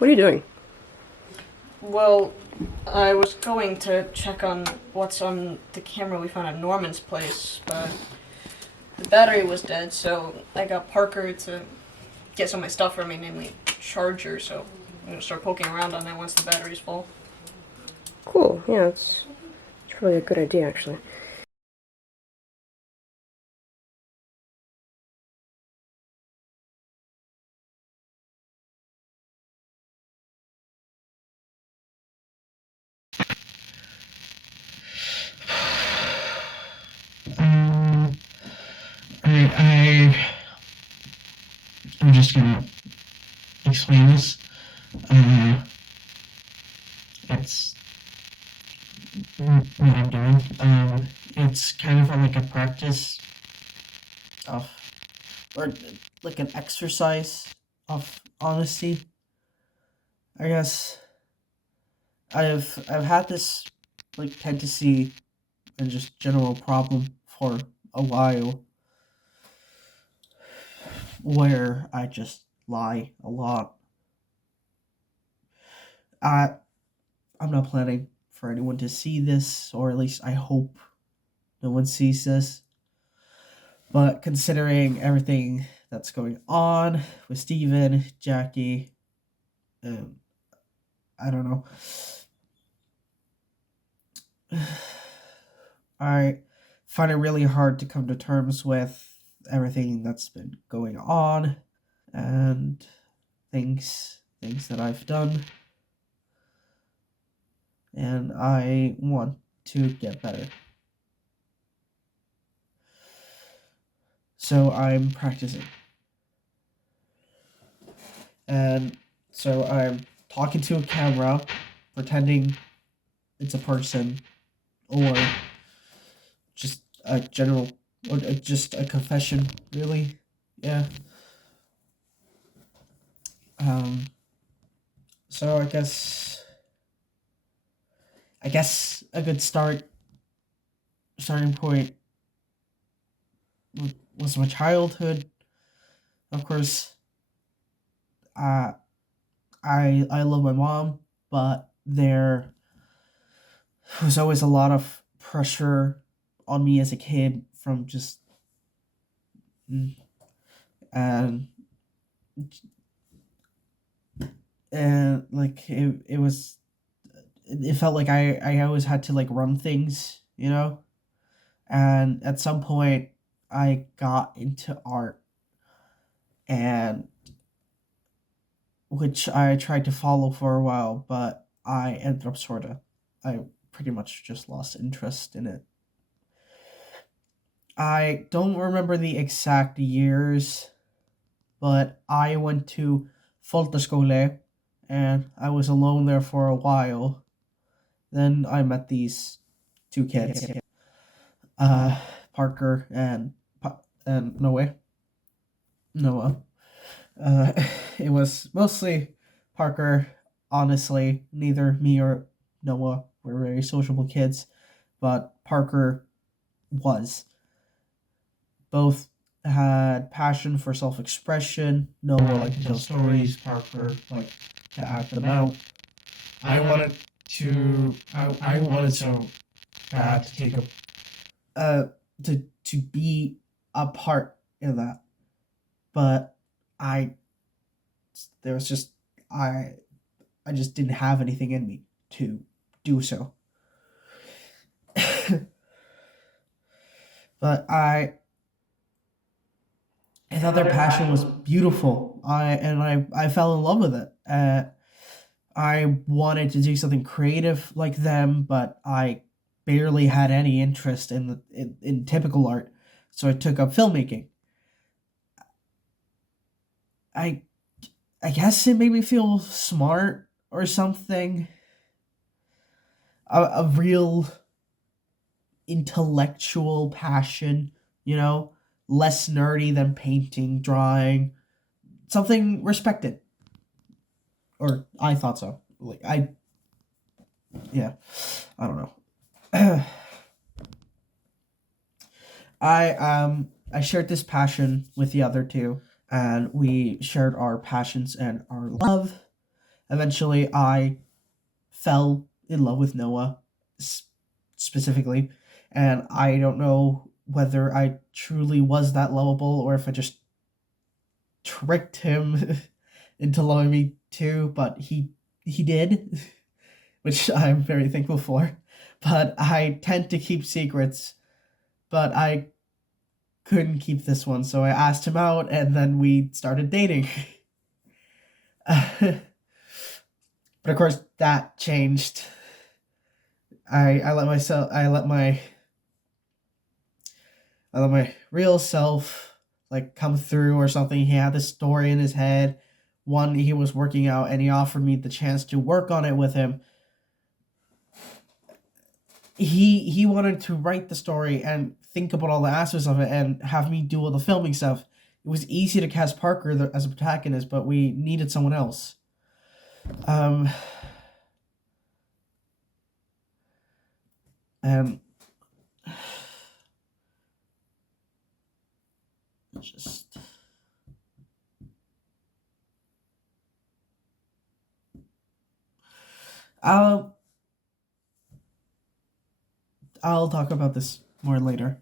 What are you doing? Well, I was going to check on what's on the camera we found at Norman's place, but the battery was dead, so I got Parker to get some of my stuff for me, namely charger, so I'm gonna start poking around on it once the battery's full. Cool. Yeah, it's probably a good idea, actually. Um, I, I'm just gonna explain this. Uh, it's what I'm doing. It's kind of like a practice of, or like an exercise of honesty. I guess I've had this like tendency and just general problem for a while where I just lie a lot. I I'm not planning for anyone to see this, or at least I hope no one sees this. But considering everything that's going on with Steven, Jackie, and I don't know, I find it really hard to come to terms with everything that's been going on and things that I've done, and I want to get better. So I'm practicing. And so I'm talking to a camera, pretending it's a person, or just a general, or just a confession, really. Yeah. Um. So I guess a good starting point was my childhood. Of course, uh, I love my mom, but there was always a lot of pressure on me as a kid from just mm, and like it felt like I always had to like run things, and at some point I got into art, and which I tried to follow for a while, but I ended up I pretty much just lost interest in it. I don't remember the exact years, but I went to Folkeskole, and I was alone there for a while. Then I met these two kids, uh, Parker and Noah. Uh, it was mostly Parker. Honestly, neither me or Noah were very sociable kids, but Parker was. Both had passion for self-expression. Noah liked to tell stories. Parker liked to act them out. I wanted I wanted so bad to take a uh to be a part in that, but I there was just I I just didn't have anything in me to do so. But I thought their passion was beautiful. I fell in love with it. I wanted to do something creative like them, but I barely had any interest in typical art, so I took up filmmaking. I I guess it made me feel smart or something. A real intellectual passion, less nerdy than painting, drawing, something respected. Or I thought so. Yeah, I don't know. I shared this passion with the other two, and we shared our passions and our love. eventually I fell in love with Noah specifically, and I don't know whether I truly was that lovable or if I just tricked him into loving me too, but he did, which I'm very thankful for. But I tend to keep secrets, but I couldn't keep this one, so I asked him out, and then we started dating. But of course, that changed. I let myself, I let my real self like come through or something. He had this story in his head, one he was working out, and he offered me the chance to work on it with him. He wanted to write the story and think about all the aspects of it and have me do all the filming stuff. It was easy to cast Parker as a protagonist, but we needed someone else. And just I'll talk about this more later.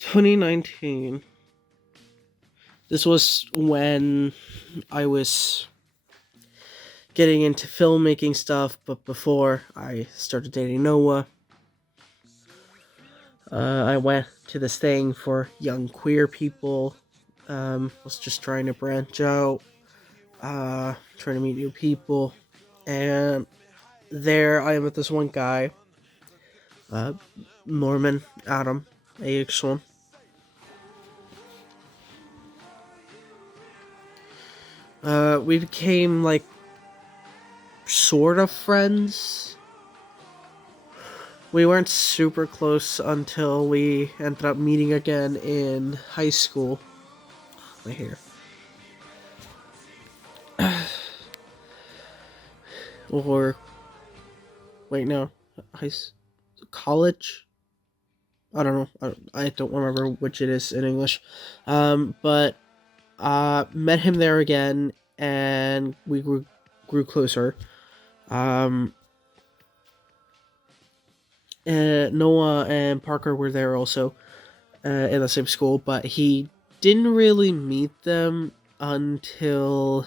2019. This was when I was getting into filmmaking stuff, but before I started dating Noah. I went to this thing for young queer people. Was just trying to branch out, trying to meet new people, and there I met this one guy, Norman Adam AX1. We became like sort of friends. We weren't super close until we ended up meeting again in high school. Right here. Or wait, no, college. I don't know. I don't remember which it is in English. But met him there again, and we grew closer. Noah and Parker were there also in the same school, but he didn't really meet them until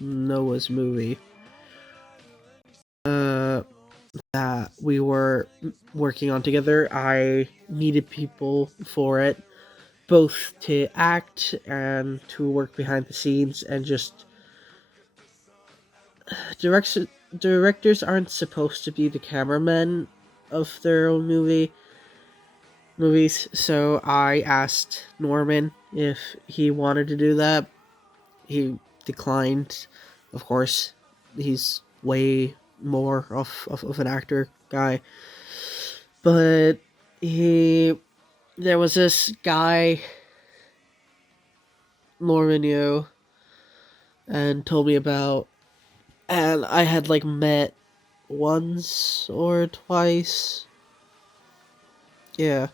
Noah's movie. That we were working on together. I needed people for it, both to act and to work behind the scenes, and just directors aren't supposed to be the cameramen of their own movies, so I asked Norman if he wanted to do that. He declined, of course. He's way more of an actor guy. But there was this guy Norman knew and told me about, and I had like met once or twice. Yeah.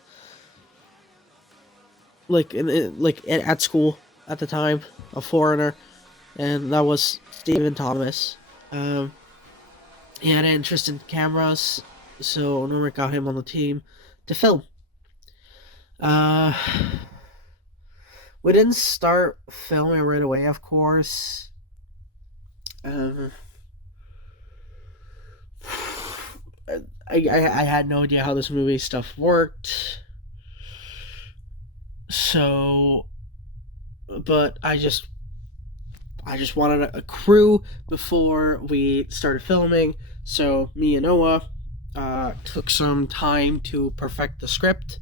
Like at school at the time, a foreigner, and that was Stephen Thomas. He had an interest in cameras, so Norman got him on the team to film. We didn't start filming right away, of course. I had no idea how this movie stuff worked. So, but I just wanted a crew before we started filming. So me and Noah took some time to perfect the script,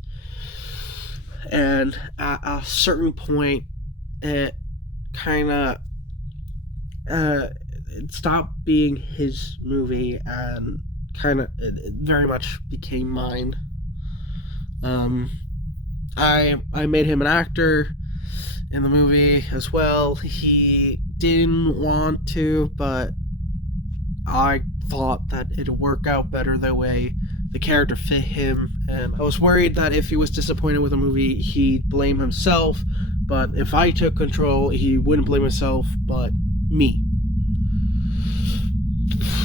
and at a certain point, it kind of it stopped being his movie and kind of it very much became mine. Um, I made him an actor in the movie as well. He didn't want to, but I thought that it'd work out better the way the character fit him, and I was worried that if he was disappointed with the movie, he'd blame himself. But if I took control, he wouldn't blame himself, but me.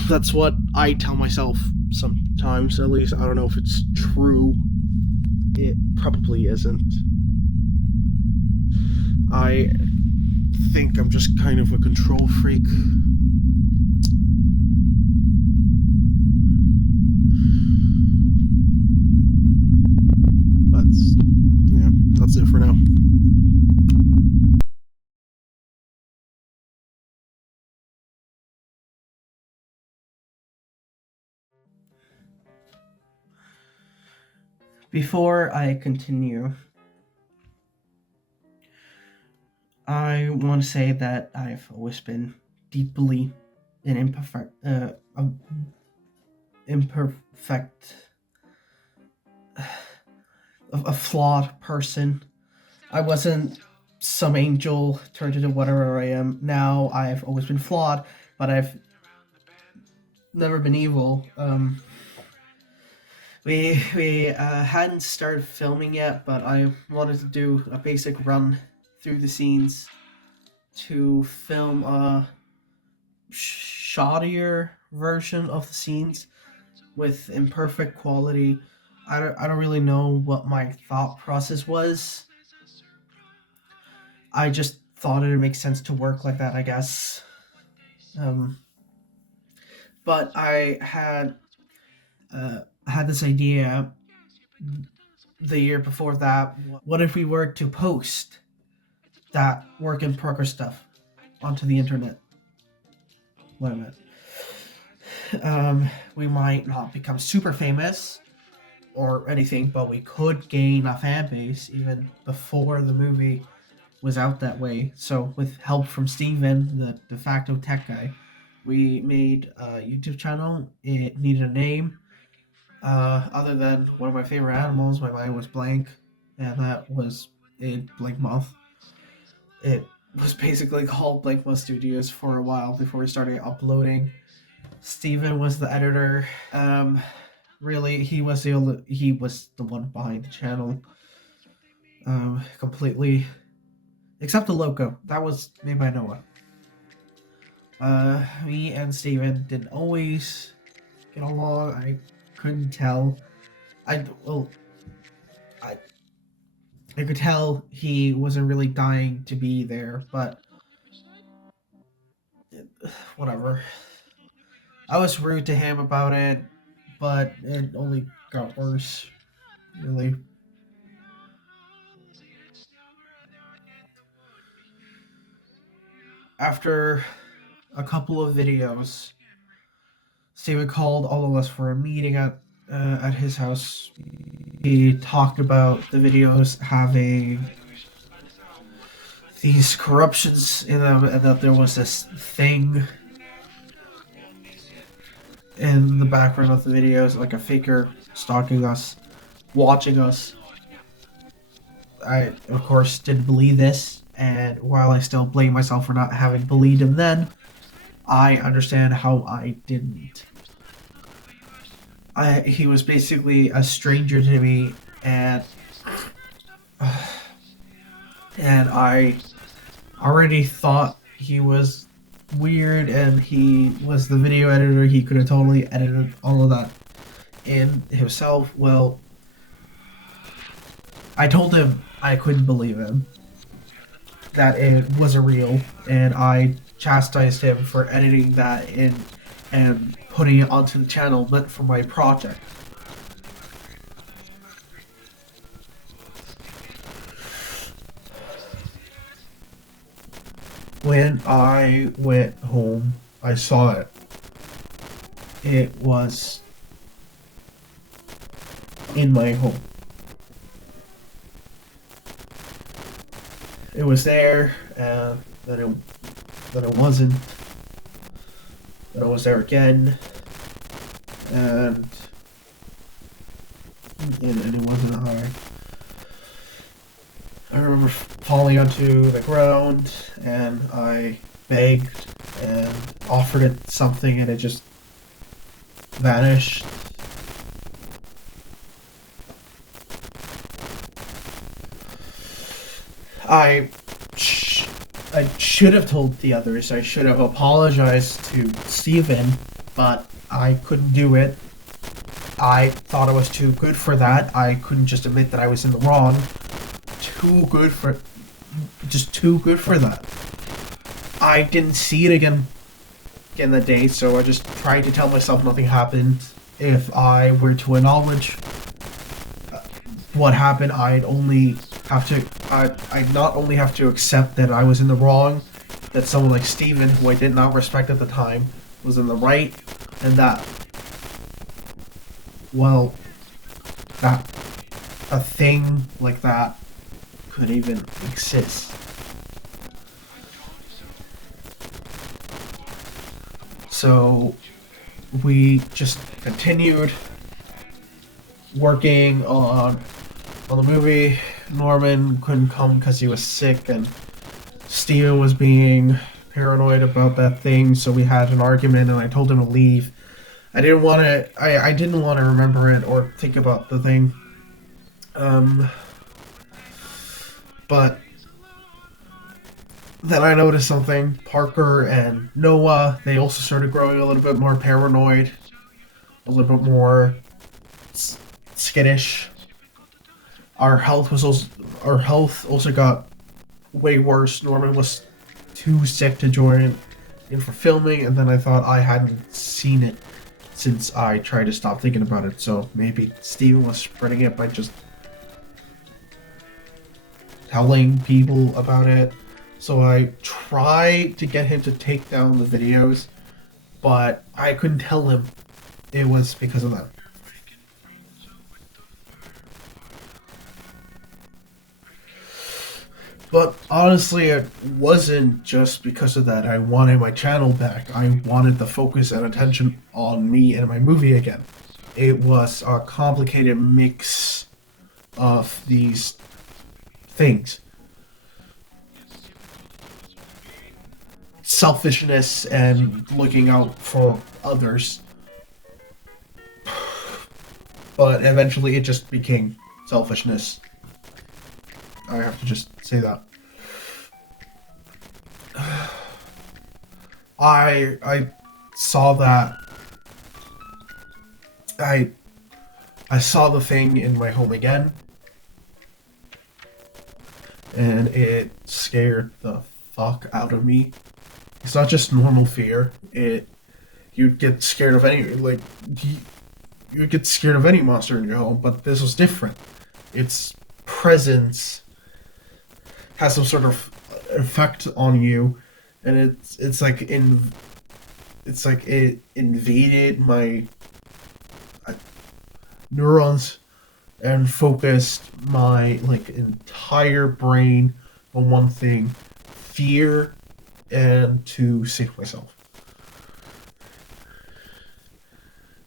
That's what I tell myself sometimes, at least. I don't know if it's true. It probably isn't. I think I'm just kind of a control freak. That's it for now. Before I continue, I want to say that I've always been deeply an imperfect, a flawed person. I wasn't some angel turned into whatever I am now. I've always been flawed, but I've never been evil. We hadn't started filming yet, but I wanted to do a basic run through the scenes to film a shoddier version of the scenes with imperfect quality. I don't really know what my thought process was. I just thought it would make sense to work like that, I guess. But I had this idea the year before that. What if we were to post that work in progress stuff onto the internet? What I meant. We might not become super famous or anything, but we could gain a fan base even before the movie was out that way. So with help from Steven, the de facto tech guy, we made a YouTube channel. It needed a name. Other than one of my favorite animals, my mind was blank, and that was in Blank Moth. It was basically called Blank Moth Studios for a while before we started uploading. Steven was the editor. Really, he was the one behind the channel. Completely, except the logo that was made by Noah. Me and Steven didn't always get along. I couldn't tell. I could tell he wasn't really dying to be there, but whatever. I was rude to him about it, but it only got worse, really. After a couple of videos, Steven called all of us for a meeting at his house. He talked about the videos having these corruptions in them, and that there was this thing in the background of the videos, like a faker stalking us, watching us. I, of course, didn't believe this, and while I still blame myself for not having believed him then, I understand how I didn't. He was basically a stranger to me, and I already thought he was weird, and he was the video editor. He could have totally edited all of that in himself. Well, I told him I couldn't believe him, that it wasn't real, and I chastised him for editing that in and putting it onto the channel meant for my project. When I went home, I saw it. It was in my home. It was there, and then it wasn't. Then it was there again, and and it wasn't high. I remember falling onto the ground, and I begged and offered it something, and it just vanished. I should have told the others. I should have apologized to Steven, but I couldn't do it. I thought I was too good for that. I couldn't just admit that I was in the wrong. Too good for that. I didn't see it again that day, so I just tried to tell myself nothing happened. If I were to acknowledge what happened, I'd not only have to accept that I was in the wrong, that someone like Steven, who I did not respect at the time, was in the right, and that, well, that a thing like that could even exist. So we just continued working on the movie. Norman couldn't come because he was sick, and Steven was being paranoid about that thing, so we had an argument, and I told him to leave. I didn't want to remember it or think about the thing. But then I noticed something. Parker and Noah, they also started growing a little bit more paranoid, a little bit more skittish. Our health also got way worse. Norman was too sick to join in for filming, and then I thought I hadn't seen it since I tried to stop thinking about it. So maybe Steven was spreading it by just telling people about it. So I tried to get him to take down the videos, but I couldn't tell him it was because of that. But honestly, it wasn't just because of that. I wanted my channel back. I wanted the focus and attention on me and my movie again. It was a complicated mix of these things. Selfishness and looking out for others. But eventually it just became selfishness. I have to just say that. I saw that. I saw the thing in my home again, and it scared the fuck out of me. It's not just normal fear. You'd get scared of you'd get scared of any monster in your home, but this was different. Its presence has some sort of effect on you, and it's like it invaded my neurons and focused my entire brain on one thing: fear, and to save myself.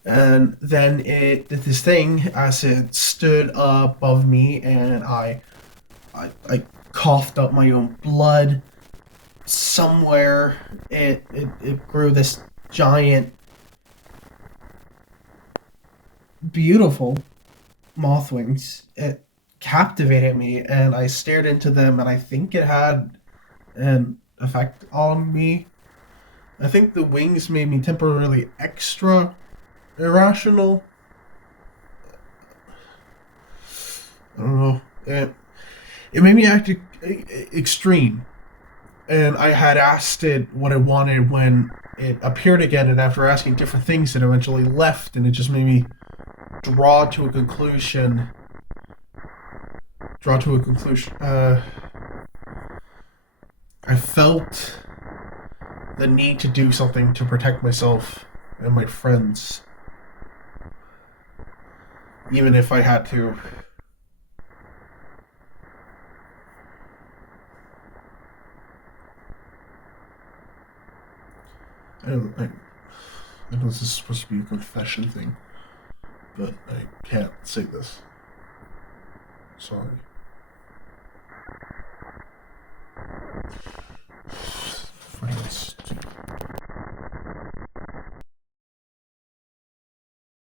And then it did this thing as it stood above me, and I coughed up my own blood. Somewhere it grew this giant, beautiful moth wings. It captivated me, and I stared into them, and I think it had an effect on me. I think the wings made me temporarily extra irrational. I don't know. It made me act extreme. And I had asked it what it wanted when it appeared again, and after asking different things, it eventually left, and it just made me draw to a conclusion. I felt the need to do something to protect myself and my friends, even if I had to. I know this is supposed to be a confession thing, but I can't say this. Sorry.